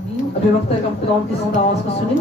अभी वक्त है कम की आवाज को सुनी।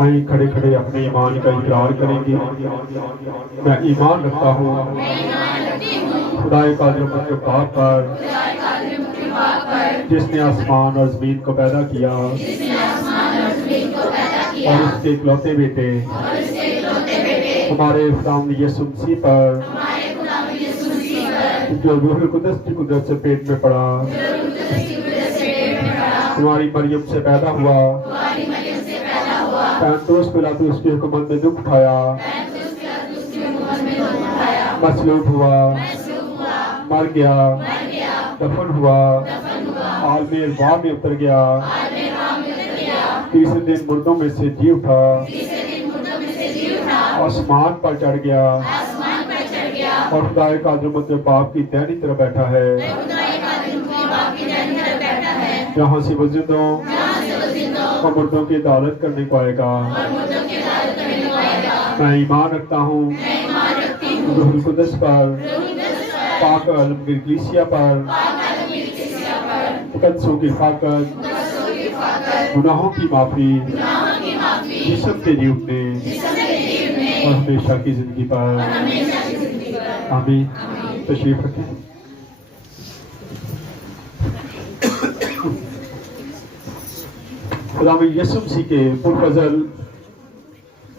आइए खड़े खड़े अपने ईमान का इकरार करेंगे। मैं ईमान रखता हूँ खुदाए कादिर मुतअल पाक पर, जिसने आसमान और जमीन को पैदा किया और उसके इकलौते बेटे हमारे खुदावंद यीशु मसीह पर, जो रूहुल कुद्दस की कुदरत से पेट में पड़ा, हमारी मरियम से पैदा हुआ, पैंतोस पिलातुस की हुकूमत में दुख उठाया, मसलूब हुआ, मर गया, दफन हुआ, आलमे अरवाह में उतर गया, तीसरे दिन मुर्दों में से जी उठा, आसमान पर चढ़ गया और खुदाए कादिर मुतअल पाक की दाहिनी तरफ बैठा है, जहाँ से वो जिंदों और मुर्दों की अदालत करने को आएगा। मैं ईमान रखता हूँ रूहुल कुद्दस पर, पाक आलमगीर कलीसिया पर, मुकद्दसों की हिफाज़त, गुनाहों की माफ़ी, जिस्म के जी उठने और हमेशा की जिंदगी पर। आमीन। तशरीफ रखें। खुदावंद यीशु मसीह के पुरफज़ल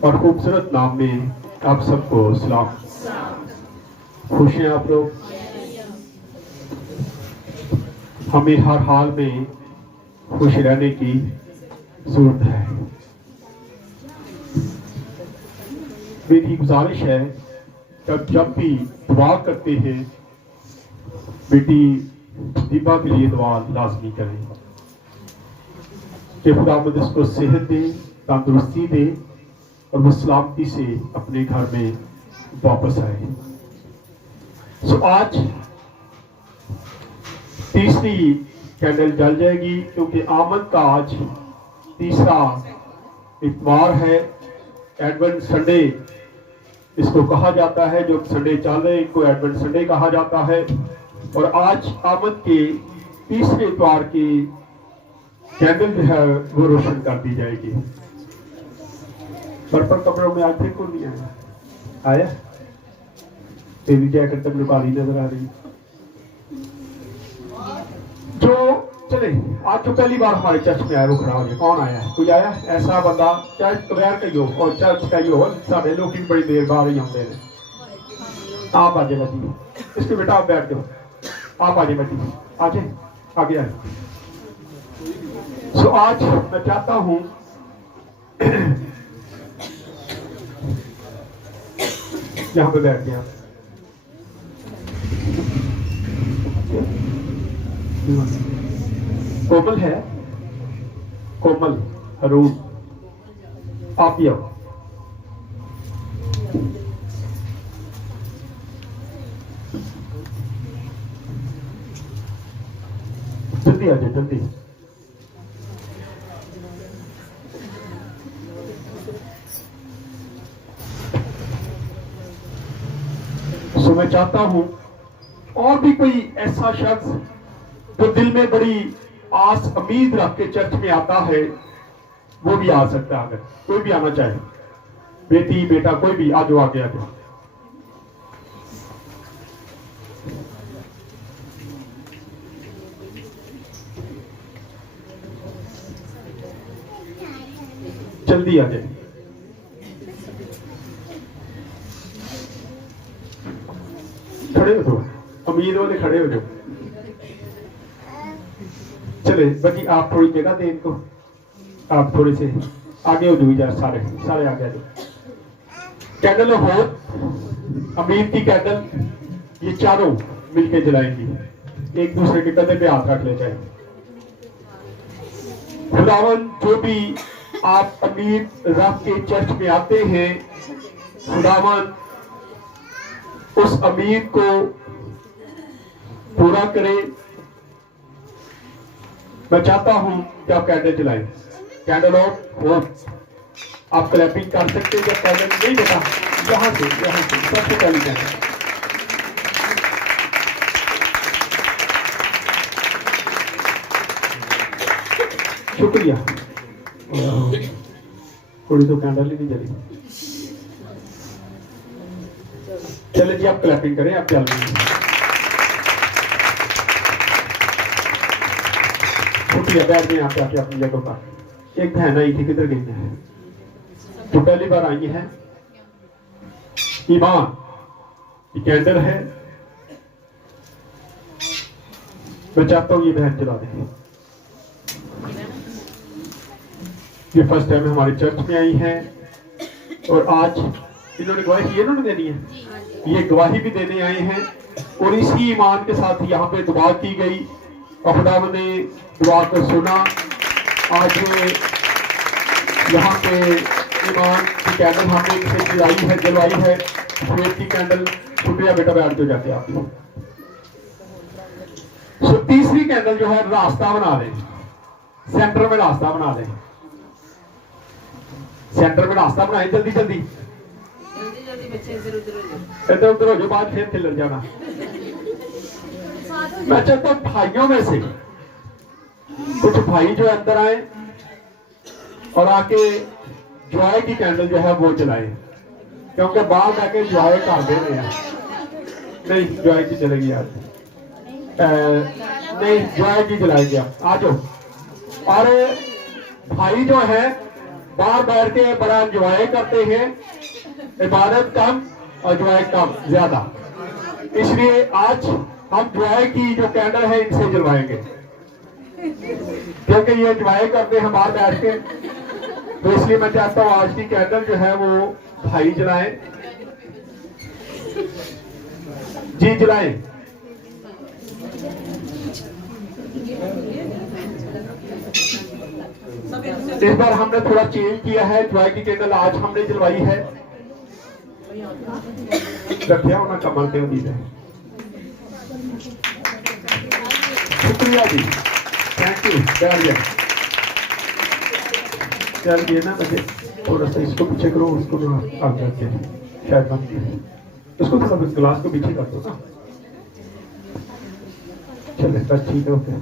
और खूबसूरत नाम में आप सबको सलाम। खुश हैं आप लोग? हमें हर हाल में खुश रहने की जरूरत है। मेरी गुजारिश है कि जब भी दुआ करते हैं, बेटी दीपा के लिए दुआ लाजमी करें कि खुदावंद इसको सेहत दे, तंदुरुस्ती दे और वो सलामती से अपने घर में वापस आए। आज तीसरी कैंडल जल जाएगी, क्योंकि आमद का आज तीसरा इतवार है। एडवेंट संडे इसको कहा जाता है, जो संडे चल रहे इनको एडवेंट संडे कहा जाता है। और आज आमद के तीसरे इतवार की कैंडल जो है वो रोशन कर दी जाएगी। पर्पल कपड़ों में आज फिर कौन नहीं आया? तेरी जैकेट तक काली नजर आ रही। जो चले आज जो पहली बार हमारे चर्च में आया वो खड़ा हो जाए। कौन आया है? कोई आया ऐसा बंदा, चर्च बगैर का ही हो और चर्च का ही हो। साढ़े लोग की बड़ी देर बाहर ही आते हैं। आप आ जाए बच्ची, इसके बेटा आप बैठ जाओ। आप आ जाए बच्ची, आ जाए आगे आए। आज मैं चाहता हूं यहां पे बैठ गया। कोमल है, कोमल हरूण, आप ही आओ। जल्दी आ जाए, जल्दी। मैं चाहता हूं और भी कोई ऐसा शख्स जो दिल में बड़ी आस उम्मीद रख के चर्च में आता है, वो भी आ सकता है। अगर कोई भी आना चाहे, बेटी बेटा कोई भी, आ जाओ आगे आ जाओ। जल्दी आ जाए। खड़े हो जाओ, उम्मीद वाले खड़े हो जाओ। चले बाकी आप थोड़ी जगह दें इनको, आप थोड़े से आगे हो जाओ यार। सारे सारे आगे आ जाओ। कैंडल हो अमीर की कैंडल ये चारों मिलके जलाएंगी। एक दूसरे के कंधे पे हाथ रख ले जाए। खुदावन जो भी आप उम्मीद रख के चर्च में आते हैं, खुदावन उस उम्मीद को पूरा करे। मैं चाहता हूं कि आप कैंडल जलाएं, कैंडल ऑफ होप। आप क्लैपिंग कर सकते हैं जब कैंडल नहीं बेटा, यहां से सबसे पहली कैंडल। शुक्रिया। थोड़ी तो कैंडल ही नहीं जली। चलिए जी आप क्लैपिंग करें, आप चल रही हैं। शुक्रिया। बैठ गए आप जाके अपनी जगह पर। एक बहन आई थी, किधर गई है? जो पहली बार आई है। ईमान ये कैंडल है, मैं चाहता हूं ये बहन चला दें। ये फर्स्ट टाइम हमारे चर्च में आई हैं और आज इन्होंने गवाही इन्होंने देनी है, ये गवाही भी देने आए हैं। और इसी ईमान के साथ यहाँ पे दुआ की गई और खुदावंद ने दुआ को सुना। आज यहाँ पे ईमान की कैंडल हमने इसे जलवाई है श्वेत की कैंडल। शुक्रिया बेटा, बैठ जो जाके आप। सो तीसरी कैंडल जो है रास्ता बना दें, सेंटर में रास्ता बना दें। सेंटर में रास्ता बनाए, जल्दी जल्दी इधर उधर हो जाओ, बाद फिर खिलर जाना। मैं चाहता हूं भाइयों में से कुछ भाई जो अंदर आए और आके जॉय की कैंडल जो है वो जलाए, क्योंकि बाहर जाके जॉय कर दे रहे हैं। नहीं जॉय की जलेगी आज, नहीं जॉय की जलाएगी। आ जाओ। और भाई जो है बाहर बैठ के बड़ा एंजॉय करते हैं, इबादत कम और जॉय कम ज्यादा, इसलिए आज हम जॉय की जो कैंडल है इनसे जलवाएंगे, क्योंकि ये एंजॉय करते हैं बाहर बैठ के। तो इसलिए मैं चाहता हूं आज की कैंडल जो है वो भाई जलाएं। जी जलाएं। इस बार हमने थोड़ा चेंज किया है, जॉय की कैंडल आज हमने जलवाई है। रखिया होना कमल पे उम्मीद है। शुक्रिया जी, थैंक यू। चलिए ना बच्चे, थोड़ा सा इसको पीछे करो, उसको आगे रखे, शायद बंद उसको थोड़ा ग्लास को पीछे कर दो ना। चलिए बस ठीक है, ओके।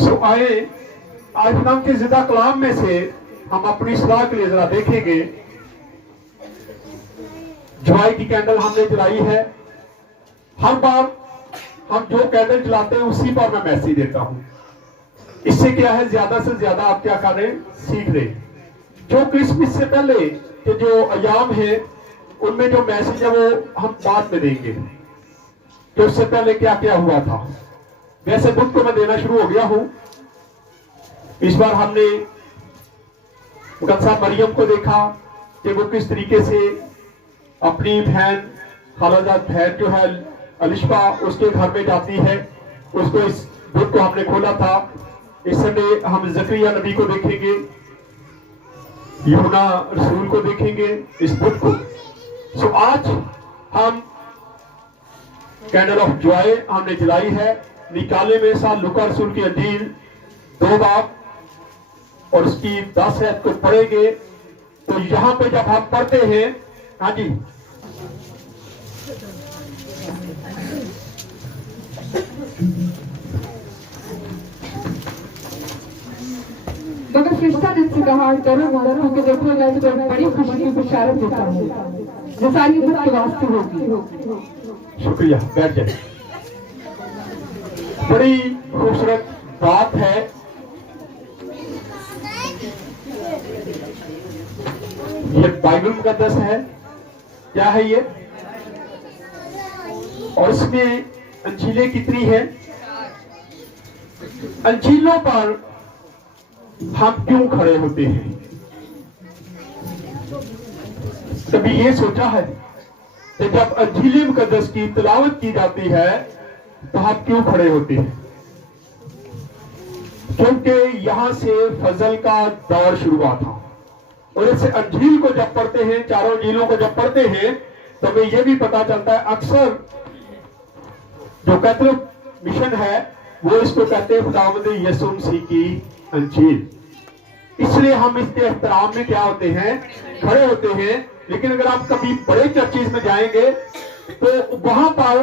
सो आए आज नाम के जिंदा कलाम में से हम अपनी सलाह के लिए जरा देखेंगे। जॉय की कैंडल हमने जलाई है। हर बार हम जो कैंडल जलाते हैं उसी पर मैं मैसेज देता हूं। इससे क्या है, ज्यादा से ज्यादा आप क्या कर रहे हैं, सीख रहे। जो क्रिसमस से पहले के जो अयाम है उनमें जो मैसेज है वो हम बाद में देंगे कि उससे पहले क्या क्या हुआ था। वैसे बुक को मैं देना शुरू हो गया हूं। इस बार हमने मुकद्दसा मरियम को देखा कि वो किस तरीके से अपनी बहन खालाजाद बहन जो है अलिशबा उसके घर में जाती है। उसको इस बुक को हमने खोला था। इस संडे हम जकरिया नबी को देखेंगे, यूहन्ना रसूल को देखेंगे, इस बुक को। सो आज हम कैंडल ऑफ जॉय हमने जलाई है। निकाले में सा लुका रसूल की अंजील 2 बाब और उसकी 10 आयत को पढ़ेंगे। तो यहां पे जब हम पढ़ते हैं, हाँ जी मगर फरिश्ता ने उससे कहा, डरो मत, क्योंकि देखो मैं तुम्हें बड़ी खुशी की बशारत देता हूँ जो सारी उम्मत के वास्ते होगी। शुक्रिया, बैठ जाए। बड़ी खूबसूरत बात है। ये बाइबल मुकद्दस है। क्या है ये? और इसमें अंजीलें कितनी है? अंजीलों पर हम क्यों खड़े होते हैं? कभी ये सोचा है कि जब अंजील मुकद्दस की तिलावत की जाती है तो आप क्यों खड़े होते हैं? क्योंकि यहां से फजल का दौर शुरू हुआ था। और इस अंजील को जब पढ़ते हैं, चारों अंजीलों को जब पढ़ते हैं, तो हमें यह भी पता चलता है, अक्सर जो कैथोलिक मिशन है वो इसको कहते हैं खुदावंद यीशु मसीह की अंजील। इसलिए हम इसके एहतराम में क्या होते हैं, खड़े होते हैं। लेकिन अगर आप कभी बड़े चर्चेज में जाएंगे तो वहां पर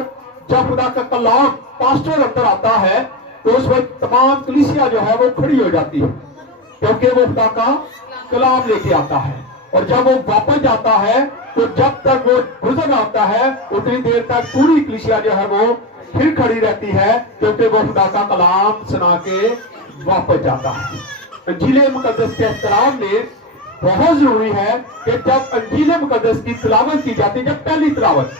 जब खुदा का कलाम पास्टर अंदर आता है तो उस वक्त तमाम कलीसिया जो है वो खड़ी हो जाती है, क्योंकि वो खुदा का कलाम लेके आता है। और जब वो वापस जाता है तो जब तक वो गुजर आता है उतनी देर तक पूरी कलीसिया जो है वो फिर खड़ी रहती है, क्योंकि वो खुदा का कलाम सुना के वापस जाता है। अंजील मुकद्दस के एहतराम में बहुत जरूरी है कि जब अंजील मुकद्दस की तिलावत की जाती है, जब पहली तिलावत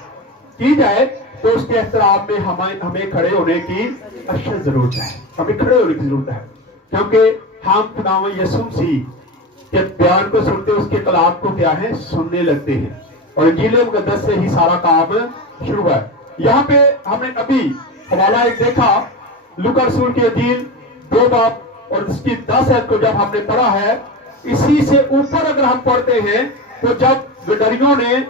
की जाए तो उसके एहतराम में हमें खड़े होने की अशद जरूरत है। हमें खड़े होने की जरूरत है, क्योंकि हम खुदावंद यीशु मसीह के बयान को सुनते, उसके कलाम को क्या है, सुनने लगते हैं। और अंजील मुकद्दस से ही सारा काम शुरू है। यहाँ पे हमने अभी हवाला एक देखा, लूका रसूल की अंजील 2 बाब और उसकी 10 आयत को जब हमने पढ़ा है। इसी से ऊपर अगर हम पढ़ते हैं तो जब गडरियों ने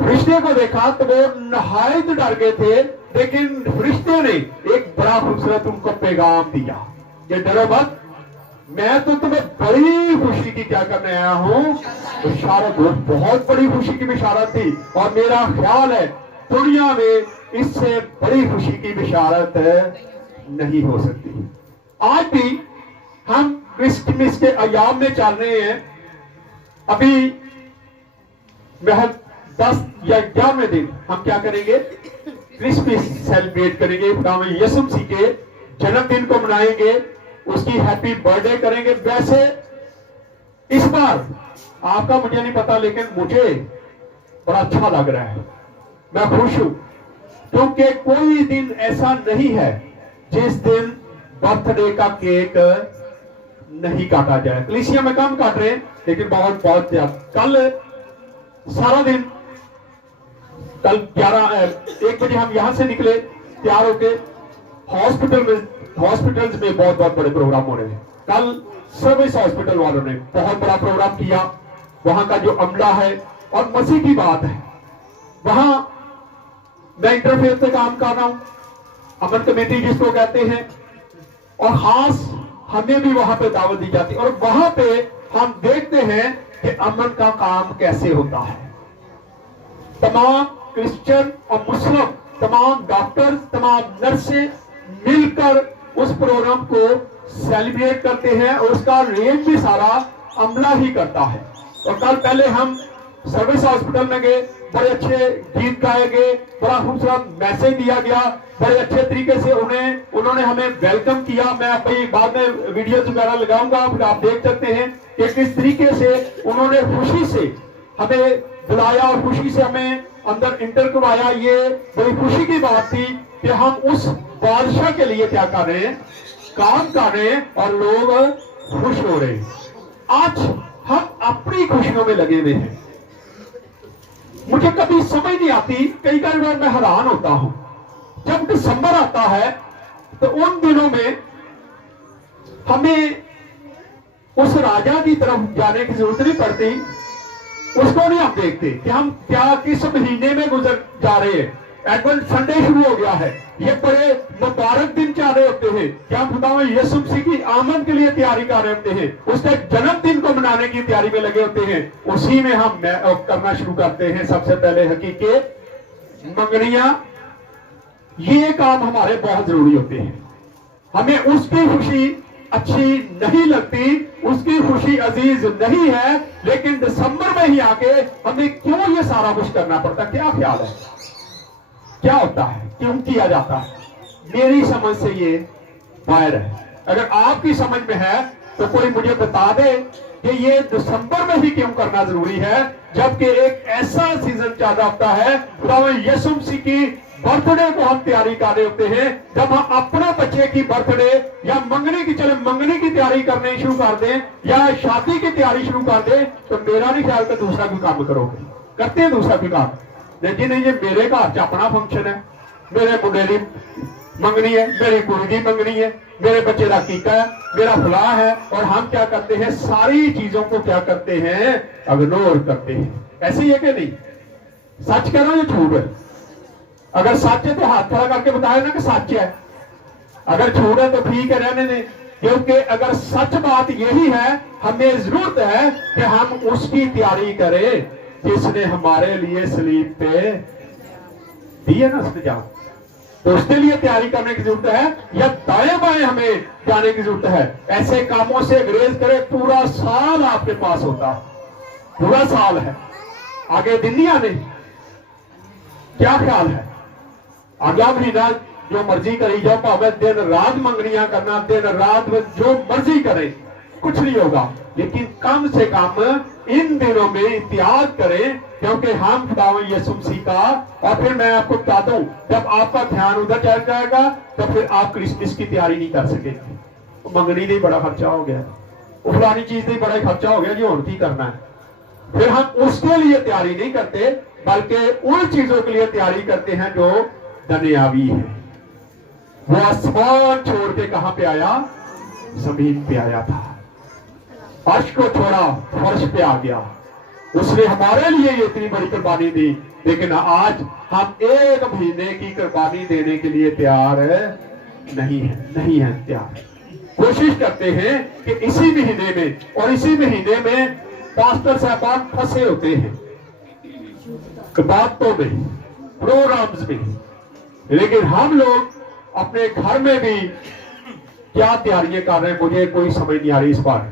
फरिश्ते को देखा तो वो नहायत डर गए थे, लेकिन फरिश्ते ने एक बड़ा खूबसूरत उनको पैगाम दिया, ये डरो मत, मैं तो तुम्हें बड़ी खुशी की क्या करने आया हूं, बिशारत। बहुत बड़ी खुशी की बिशारत थी, और मेरा ख्याल है दुनिया में इससे बड़ी खुशी की बिशारत नहीं हो सकती। आज भी हम क्रिसमस के अयाम में चल रहे हैं। अभी महज 10 या 11वें दिन हम क्या करेंगे, क्रिसमस सेलिब्रेट करेंगे। खुदावंद यीशु मसीह के जन्मदिन को मनाएंगे, उसकी हैप्पी बर्थडे करेंगे। वैसे इस बार आपका मुझे नहीं पता, लेकिन मुझे बड़ा अच्छा लग रहा है, मैं खुश हूं, क्योंकि कोई दिन ऐसा नहीं है जिस दिन बर्थडे का केक नहीं काटा जाए। कलीसिया में कम काट रहे हैं, लेकिन बहुत कल सारा दिन, कल 1 बजे हम यहां से निकले तैयार होके, हॉस्पिटल्स में बहुत बड़े प्रोग्राम हो रहे हैं। कल सर्विस हॉस्पिटल वालों ने बहुत बड़ा प्रोग्राम किया। वहां का जो अमला है और मसीह की बात है, वहां मैं इंटरफेयर से काम कर रहा हूं, अमन कमेटी जिसको कहते हैं, और खास हमें भी वहां पे दावत दी जाती है। और वहां पे हम देखते हैं कि अमन का काम कैसे होता है। तमाम क्रिश्चियन और मुस्लिम, तमाम डॉक्टर्स, तमाम नर्सें मिलकर उस प्रोग्राम को सेलिब्रेट करते हैं, और उसका अरेंज भी सारा अमला ही करता है। और कल पहले हम सर्विस हॉस्पिटल में गए, बड़े अच्छे गीत गाए गए, बड़ा खूबसूरत मैसेज दिया गया, बड़े अच्छे तरीके से उन्होंने हमें वेलकम किया। मैं अभी बाद में वीडियोस वगैरह लगाऊंगा, फिर आप देख सकते हैं कि किस तरीके से उन्होंने खुशी से हमें बुलाया और खुशी से हमें अंदर इंटर करवाया। ये बड़ी खुशी की बात थी कि हम उस बादशाह के लिए क्या कर रहे हैं, काम कर रहे हैं, और लोग खुश हो रहे हैं। आज हम अपनी खुशियों में लगे हुए हैं। मुझे कभी समझ नहीं आती, कई बार मैं हैरान होता हूं, जब दिसंबर आता है तो उन दिनों में हमें उस राजा की तरफ जाने की जरूरत नहीं पड़ती, उसको नहीं हम देखते कि हम क्या किस महीने में गुजर जा रहे हैं। एडवेंट संडे शुरू हो गया है, ये बड़े मुबारक दिन चाह रहे होते हैं कि हम खुदावंद यीशु मसीह की आमद के लिए तैयारी कर रहे होते हैं, उसके जन्मदिन को मनाने की तैयारी में लगे होते हैं। उसी में हम करना शुरू करते हैं सबसे पहले हकीकत मंगनियां। ये काम हमारे बहुत जरूरी होते हैं। हमें उसकी खुशी अच्छी नहीं लगती, उसकी खुशी अजीज नहीं है, लेकिन दिसंबर में ही आके हमें क्यों ये सारा कुछ करना पड़ता? क्या ख्याल है, क्या होता है, क्यों किया जाता है? मेरी समझ से ये बाहर है। अगर आपकी समझ में है तो कोई मुझे बता दे कि ये दिसंबर में ही क्यों करना जरूरी है, जबकि एक ऐसा सीजन चल होता है, खुदावंद यीशु मसीह की बर्थडे को हम तैयारी कर रहे होते हैं। जब हम अपने बच्चे की बर्थडे या मंगने की तैयारी करने शुरू कर दें, या शादी की तैयारी शुरू कर दें, तो मेरा नहीं ख्याल कि दूसरा कोई काम करोगे, करते हैं दूसरा कोई काम। लेकिन ये मेरे घर च अपना फंक्शन है, मेरे मुंडे की मंगनी है, मेरी कुड़ी की मंगनी है, मेरे बच्चे का टीका है, मेरा फलाह है, और हम क्या करते हैं, सारी चीजों को क्या करते हैं, इग्नोर करते हैं। ऐसे ही है कि नहीं? सच कह रहा हूं या झूठ है? अगर सच है तो हाथ खड़ा करके बताया ना कि सच है, अगर झूठ है तो ठीक है, रहने दें। क्योंकि अगर सच बात यही है, हमें जरूरत है कि हम उसकी तैयारी करें जिसने हमारे लिए सलीब पे दी है ना सजा, तो उसके लिए तैयारी करने की जरूरत है, या दाएं बाएं हमें जाने की जरूरत है। ऐसे कामों से गुरेज करें, पूरा साल आपके पास होता है, पूरा साल है, आगे दिन नहीं आने। क्या ख्याल है? अगला महीना जो मर्जी करी जाओ, भावे दिन रात मंगनियां करना, दिन रात जो मर्जी करें, कुछ नहीं होगा। लेकिन कम से कम इन दिनों में इतिहाद करें, क्योंकि हम खुदावंद यीशु मसीह का, और फिर मैं आपको बता दूं, जब आपका ध्यान उधर चल जाएगा तो फिर आप क्रिसमस की तैयारी नहीं कर सकेंगे। मंगनी नहीं बड़ा खर्चा हो गया, फलानी चीज नहीं बड़ा खर्चा हो गया जी, और की करना है। फिर हम उसके लिए तैयारी नहीं करते, बल्कि उन चीजों के लिए तैयारी करते हैं जो दुनियावी है। वो आसमान छोड़ के कहां पे आया? जमीन पे आया था, अर्श को छोड़ा, फर्श पे आ गया। उसने हमारे लिए ये इतनी बड़ी कुर्बानी दी, लेकिन आज हम एक महीने की कुर्बानी देने के लिए तैयार नहीं है तैयार। कोशिश करते हैं कि इसी महीने में, और इसी महीने में पास्टर साहबान फंसे होते हैं बातों में, प्रोग्राम्स में, लेकिन हम लोग अपने घर में भी क्या तैयारियां कर रहे हैं, मुझे कोई समझ नहीं आ रही इस बार।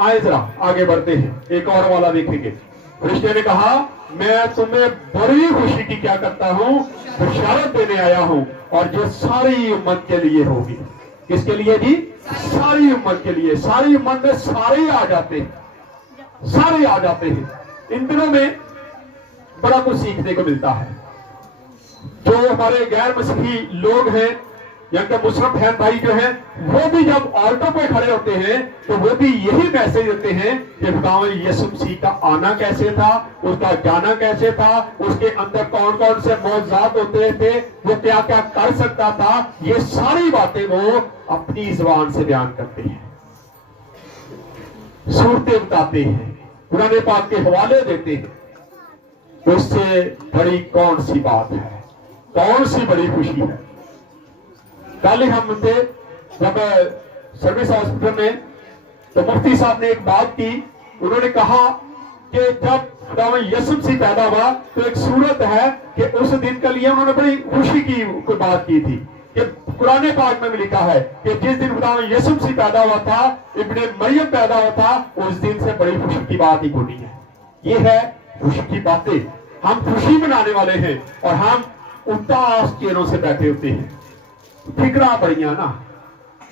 आए जरा आगे बढ़ते हैं, एक और वाला देखेंगे। फरिश्ते ने कहा, मैं तुम्हें बड़ी खुशी की क्या करता हूं, बशारत देने आया हूं, और जो सारी उम्मत के लिए होगी। किसके लिए जी? सारी उम्मत के लिए। सारी उम्मत में सारे आ जाते हैं, सारे आ जाते हैं। इन दिनों में बड़ा कुछ सीखने को मिलता है। जो हमारे गैर मसीही लोग हैं या कि मुस्लिम बहन भाई जो हैं, वो भी जब ऑल्टो पे खड़े होते हैं तो वो भी यही मैसेज देते हैं कि खुदावंद यीशु मसीह का आना कैसे था, उसका जाना कैसे था, उसके अंदर कौन कौन से मौजूद होते थे, वो क्या क्या कर सकता था। ये सारी बातें वो अपनी जुबान से बयान करते हैं, सूरतें बताते हैं, कुरान पाक के हवाले देते हैं। तो इससे बड़ी कौन सी बात है, कौन सी बड़ी खुशी है। कल ही हम थे जब सर्विस हॉस्पिटल में, तो मुफ्ती साहब ने एक बात की। उन्होंने कहा कि जब खुदावंद यीशु मसीह पैदा हुआ तो एक सूरत है कि उस दिन के लिए उन्होंने बड़ी खुशी की कोई बात की थी कि कुरान पाक में भी लिखा है कि जिस दिन खुदावंद यीशु मसीह पैदा हुआ था, इब्ने मरियम पैदा हुआ था, उस दिन से बड़ी खुशी की बात ही कोई नहीं है। ये है खुशी की बातें। हम खुशी मनाने वाले हैं और हम उदास चेहरों से बैठे होते हैं। फिक्रा बड़ियां ना,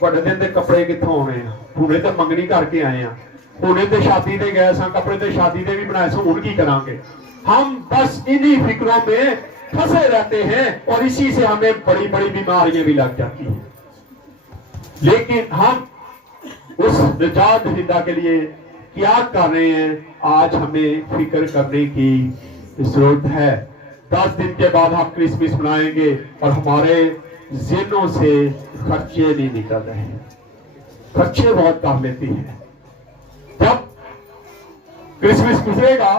बड़े दिन के कपड़े कितों आने, हुणे तो मंगनी करके आए हैं, हुणे तो शादी दे गए सा, कपड़े तो शादी दे भी बनाए सो, हुण की करांगे। हम बस इन्हीं फिक्रों में फंसे रहते हैं और इसी से हमें बड़ी बड़ी बीमारियां भी लग जाती हैं। लेकिन हम उस निजात दहिंदा के लिए क्या कर रहे हैं, आज हमें फिक्र करने की जरूरत है। 10 दिन के बाद हम क्रिसमस मनाएंगे और हमारे जेनों से खर्चे नहीं निकल रहे हैं। खर्चे बहुत कर लेती हैं। जब क्रिसमस गुजरेगा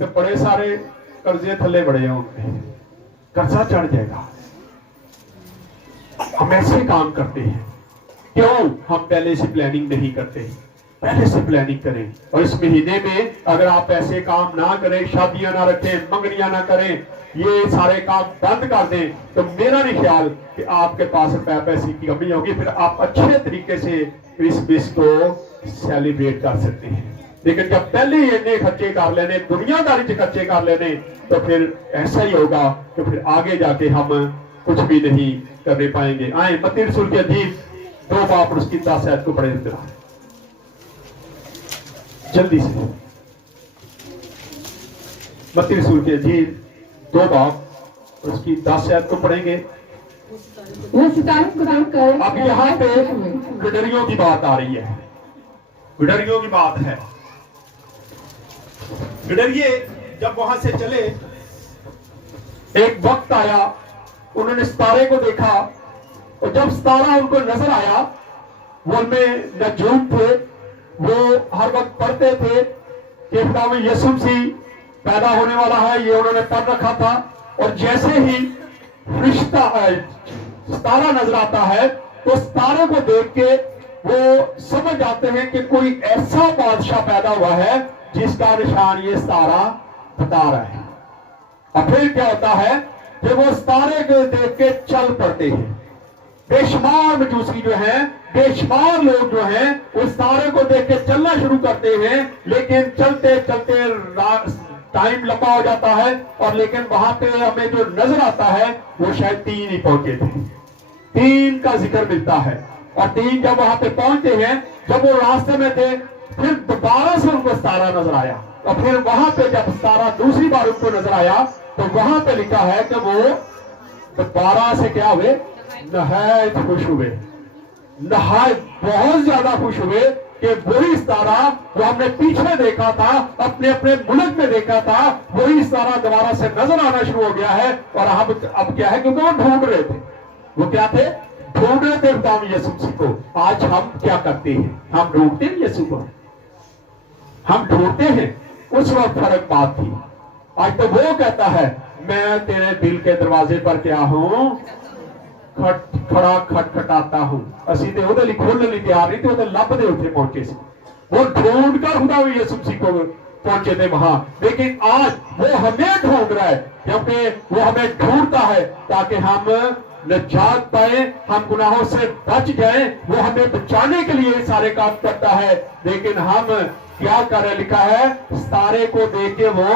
तो बड़े सारे कर्जे थले बड़े होंगे, कर्जा चढ़ जाएगा। हम ऐसे काम करते हैं, क्यों हम पहले से प्लानिंग नहीं करते? पहले से प्लानिंग करें। और इस महीने में अगर आप ऐसे काम ना करें, शादियां ना रखें, मंगनियां ना करें, ये सारे काम बंद कर दें, तो मेरा नहीं ख्याल कि आपके पास पैसे की कमी होगी। फिर आप अच्छे तरीके से क्रिसमस को सेलिब्रेट कर सकते हैं। लेकिन जब पहले ही इतने खर्चे कर लेने, दुनियादारी से खर्चे कर लेने, तो फिर ऐसा ही होगा कि फिर आगे जाके हम कुछ भी नहीं करने पाएंगे। आए मत्ती रसूल की अंजील 2 बाब और उसकी 10 आयत को पढ़े जरा जल्दी से। मत्ती रसूल की अंजील 2 बाब और उसकी 10 आयत को पढ़ेंगे। वो सितारे कुरान कर। अब यहाँ पे गुडरियों की बात आ रही है, गुडरियों की बात है। गुडरिये जब वहां से चले, एक वक्त आया उन्होंने सितारे को देखा, और जब सितारा उनको नजर आया, वो उनमें न झूठ थे, वो हर वक्त पढ़ते थे कि खुदा में यीशु मसीह पैदा होने वाला है, ये उन्होंने पढ़ रखा था। और जैसे ही रिश्ता सितारा नजर आता है तो सितारे को देख के वो समझ जाते हैं कि कोई ऐसा बादशाह पैदा हुआ है जिसका निशान ये सितारा बता रहा है। और फिर क्या होता है कि वो सितारे को देख के चल पड़ते हैं। बेशुमार मजूसी जो हैं, बेशुमार लोग जो हैं, उस सितारे को देख के चलना शुरू करते हैं, लेकिन चलते चलते टाइम लंबा हो जाता है, और लेकिन वहां पे हमें जो नजर आता है वो शायद 3 ही पहुंचे थे। 3 का जिक्र मिलता है, और 3 जब वहां पे पहुंचते हैं, जब वो रास्ते में थे, फिर दोबारा से उनको सितारा नजर आया, और फिर वहां पे जब सितारा दूसरी बार उनको नजर आया तो वहां पे लिखा है कि वो दोबारा से क्या हुए, नहायत खुश हुए, नहायत बहुत ज्यादा खुश हुए कि वही सितारा जो हमने पीछे देखा था, अपने अपने मुल्क में देखा था, वही सितारा दोबारा से नजर आना शुरू हो गया है। और अब क्या है, क्योंकि वो ढूंढ रहे थे, वो क्या थे, ढूंढ रहे थे खुदा यीशु मसीह को। आज हम क्या करते हैं, हम ढूंढते हैं यीशु को, हम ढूंढते हैं। उस वक्त फर्क बात थी। आज तो वो कहता है मैं तेरे दिल के दरवाजे पर क्या हूं, खड़ा खटखटाता हूं। असी तो ਉਹਦੇ ਲਈ ਖੋਲਣ ਲਈ ਤਿਆਰ नहीं थे, वो तो ਲੱਭਦੇ ਉੱਥੇ पहुंचे सी, वो ढूंढ कर खुदा यीशु मसीह को पहुंचे थे वहां। लेकिन आज वो हमें ढूंढ रहा है, क्योंकि वो हमें ढूंढता है ताकि हम निजात पाए, हम गुनाहों से बच जाए। वो हमें बचाने के लिए सारे काम करता है, लेकिन हम क्या करे, लिखा है सितारे को देख के वो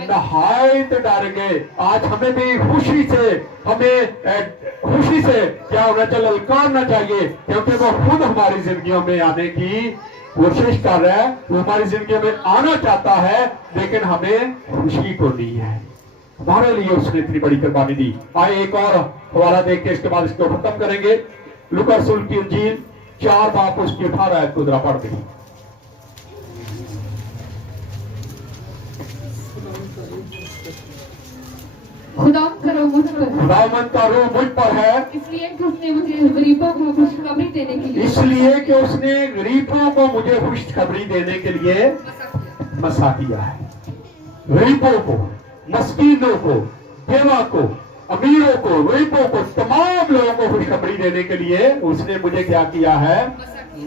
नहायत डर गए। आज हमें भी खुशी से क्या होना चाहिए, ललकारना चाहिए, क्योंकि वो खुद हमारी जिंदगियों में आने की कोशिश कर रहा है, वो हमारी जिंदगी में आना चाहता है, लेकिन हमें खुशी को नहीं है। हमारे लिए उसने इतनी बड़ी कुर्बानी दी। आए एक और हवाला देख के इसके बाद इसको खत्म करेंगे। लूका रसूल की इंजील 4 बाब उसकी 18 आयत को जरा पढ़ दें। खुदावंद का रूह मुझ पर है, इसलिए कि उसने मुझे गरीबों को खुशखबरी देने के लिए, इसलिए कि उसने गरीबों को मुझे खुशखबरी देने के लिए मसा किया है। गरीबों को, मस्कीनों को, बेवा को, अमीरों को, गरीबों को, तमाम लोगों को खुशखबरी देने के लिए उसने मुझे क्या किया है,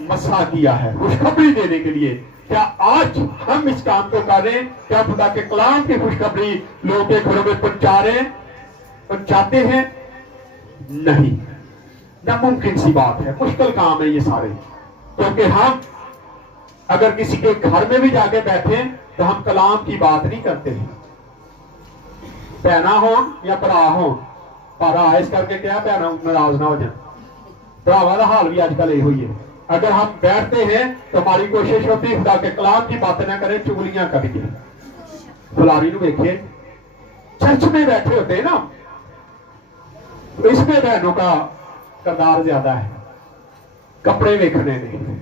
मसा किया है, खुशखबरी देने के लिए। क्या आज हम इस काम को कर रहे हैं? क्या खुदा के कलाम की खुशखबरी लोगों के घरों में पहुंचाते हैं? नहीं, नामुमकिन सी बात है, मुश्किल काम है ये सारे। क्योंकि हम अगर किसी के घर में भी जाके बैठे तो हम कलाम की बात नहीं करते हैं, भैना हो या भरा हो, पर इस करके क्या भैना नाराज ना हो जाए, भरावा का हाल भी आजकल यही है। अगर हम बैठते हैं तो हमारी कोशिश होती है खुदा के कलाम की बातें ना करें, चुगलियां करिए। फुलारी देखिए, चर्च में बैठे होते हैं ना, तो इसमें बहनों का किरदार ज्यादा है। कपड़े देखने ने,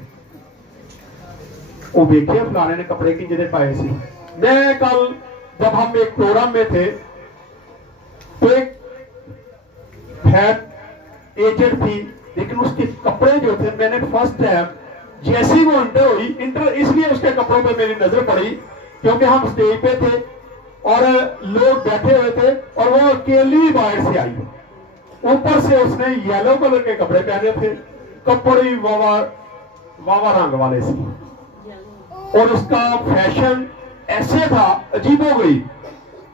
वो देखिए फुलाने ने कपड़े की जगह पाए सी। मैं कल जब हम एक प्रोग्राम में थे तो एक फैट एजेंट थी, लेकिन उसके कपड़े जो थे, मैंने फर्स्ट टाइम जैसी वो इंटर इसलिए उसके कपड़ों पे मेरी नजर पड़ी क्योंकि हम स्टेज पे थे और लोग बैठे हुए थे और वो अकेली बाहर से आई। ऊपर से उसने येलो कलर के कपड़े पहने थे, कपड़े वावा रंग वाले से, और उसका फैशन ऐसे था अजीबोगरीब।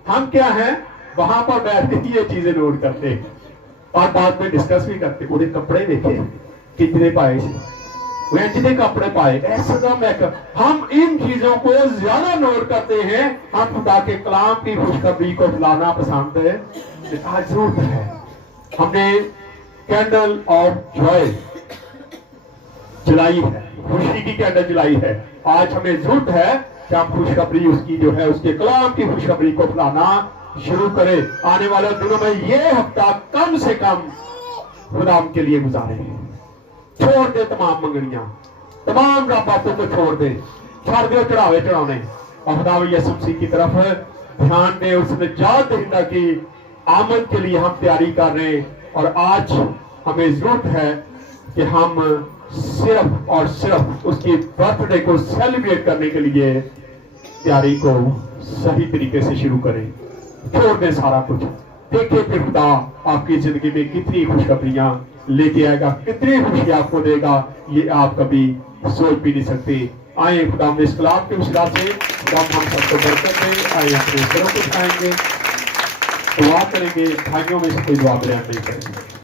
हम क्या हैं, वहां पर बैठ के ये चीजें नोट करते हैं और बाद में डिस्कस भी करते। उन्हें कपड़े देखे कितने पाए, जितने कपड़े पाए, ऐसा हम इन चीजों को ज्यादा नोट करते हैं। हम खुदा के कलाम की खुशखबरी को फैलाना पसंद है, जरूरत है। हमने कैंडल ऑफ जॉय जलाई है, खुशी की कैंडल जलाई है। आज हमें जरूरत है कि हम खुशखबरी उसकी जो है, उसके कलाम की खुशखबरी को फैलाना शुरू करें। आने वाले दिनों में ये हफ्ता कम से कम खुदा के लिए गुजारे, छोड़ दे तमाम मंगनियां, तमाम बातों को छोड़ दे, छड़ दो चढ़ावे चढ़ाने और खुदा यीशु मसीह की तरफ ध्यान दे, उस निजात दहिंदा की आमद के लिए हम तैयारी कर रहे हैं। और आज हमें जरूरत है कि हम सिर्फ और सिर्फ उसकी बर्थडे को सेलिब्रेट करने के लिए तैयारी को सही तरीके से शुरू करें। छोड़ दें सारा कुछ, देखिए फिर खुदा आपकी जिंदगी में कितनी खुशखबरियां लेके आएगा, कितनी खुशी आपको देगा, ये आप कभी सोच भी नहीं सकते। आए खुदा में इस कलाम के विश्वास से हम सबको बरकत दें। आए अपने सरों को उठाएंगे, दुआ करेंगे। भाइयों में से कोई दुआ बयान नहीं करेंगे।